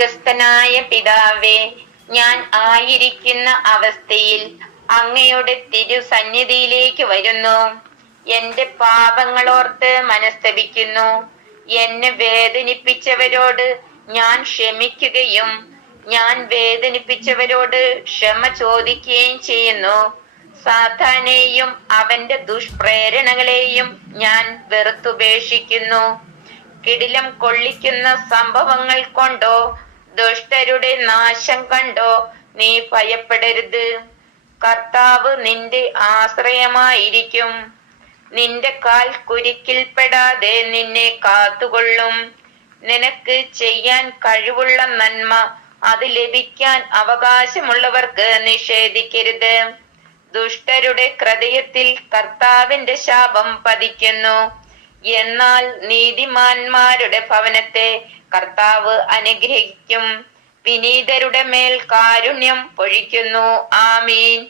സ്വർഗസ്ഥനായ പിതാവേ, ഞാൻ ആയിരിക്കുന്ന അവസ്ഥയിൽ അങ്ങയുടെ തിരുസന്നിധിയിലേക്ക് വരുന്നു. എന്റെ പാപങ്ങളോർത്ത് മനസ്തപിക്കുന്നു. എന്നെ വേദനിപ്പിച്ചവരോട് ഞാൻ ക്ഷമിക്കുകയും ഞാൻ വേദനിപ്പിച്ചവരോട് ക്ഷമ ചോദിക്കുകയും ചെയ്യുന്നു. സാത്താനെയും അവന്റെ ദുഷ്പ്രേരണകളെയും ഞാൻ വെറുത്തുപേക്ഷിക്കുന്നു. കിടിലം കൊള്ളിക്കുന്ന സംഭവങ്ങൾ കൊണ്ടോ ദുഷ്ടരുടെ നാശം കണ്ടോ നീ ഭയപ്പെടരുത്. കർത്താവ് നിന്റെ ആശ്രയമായിരിക്കും. നിന്റെ കാൽ കുരുക്കിൽപ്പെടാതെ നിന്നെ കാത്തുകൊള്ളും. നിനക്ക് ചെയ്യാൻ കഴിവുള്ള നന്മ അത് ലഭിക്കാൻ അവകാശമുള്ളവർക്ക് നിഷേധിക്കരുത്. ദുഷ്ടരുടെ ഹൃദയത്തിൽ കർത്താവിന്റെ ശാപം പതിക്കുന്നു. എന്നാൽ നീതിമാന്മാരുടെ ഭവനത്തെ കർത്താവ് അനുഗ്രഹിക്കും. വിനീതരുടെ മേൽ കാരുണ്യം പൊഴിക്കുന്നു. ആമീൻ.